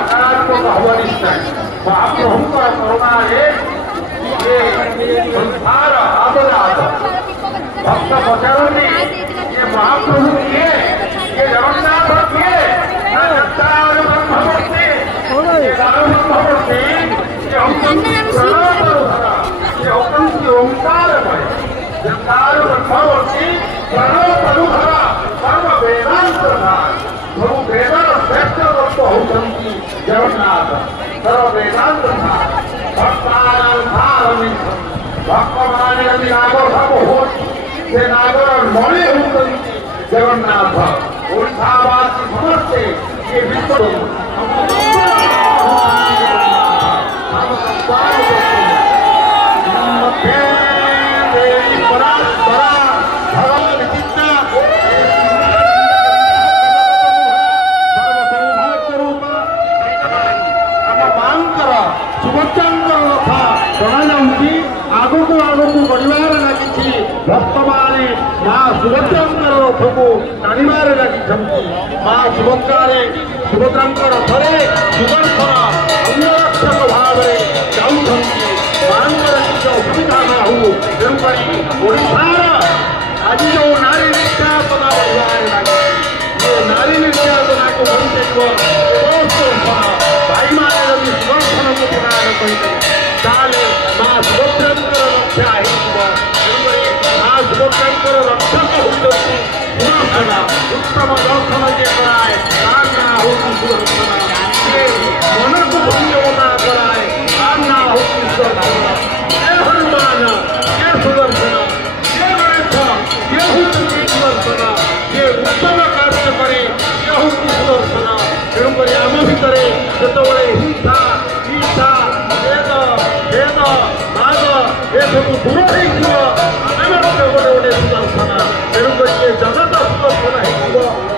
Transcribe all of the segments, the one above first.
सकारात्मक हवा दिसत महाप्रभूंकर करुणारे संसार अपराध भक्त पचारोनी ये महाप्रभु किए ये जगन्नाथ किए ब्रह्ममूर्ति ये ब्रह्ममूर्ति ये ओंकार ब्रह्ममूर्ति प्रणवधरा सर्व वेदांत प्रभु वेदर श्रेष्ठ तत्व होती जगन्नाथ सर्व वेदांत भक्तमाने नागर भाव हो नागर मणि होती जगन्नाथ ओडावासी समस्ते ये विश्व आगू आगू बढ़वार लगी भक्त माने माँ सुभद्रांकर रथको टाणिबार लगी माँ सुभद्रांकर रथरे सुदर्शन अंगरक्षक भाव जाऊँगी मांकर किसी असुविधा न हो तेणुक ओडार आज जो नारी निर्यातना बढ़वार लगी ये नारी निर्यातना को बंद भाई माने यदि सुदर्शन को पुराण कहते ताले माँ सुभद्रांकर रक्षा माँ सुभद्रांकर रक्षक होती सुदर्शन उत्तम दर्शन जे कराए तार ना होती सुदर्शन मन को संयमता कराए तार ना होती सुदर्शन ये हनुमान ये सुदर्शन ये गणेश ये होती सुदर्शन ये उत्तम कार्य करे ये होती सुदर्शन तेणुक आम भितर जो हिंसा ईर्षा भेद भेद बाद ये सब दूर हो गोटे गोटे सुदर्शन तेणुक ये जगत सुदर्शन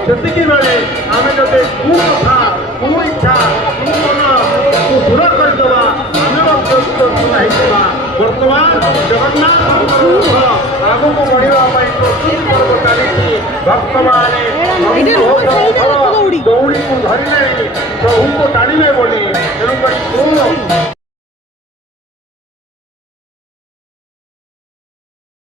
होती बेले आम जब कुकथा कुइच्छा कुमन को दूर करदे आम सुदर्शन होगा बर्तमान जगन्नाथ आग को बढ़ावा प्रस्तुति पर्व चली भक्त माने दौड़ी को धरले प्रभु को टाणिबे बोली तेणुक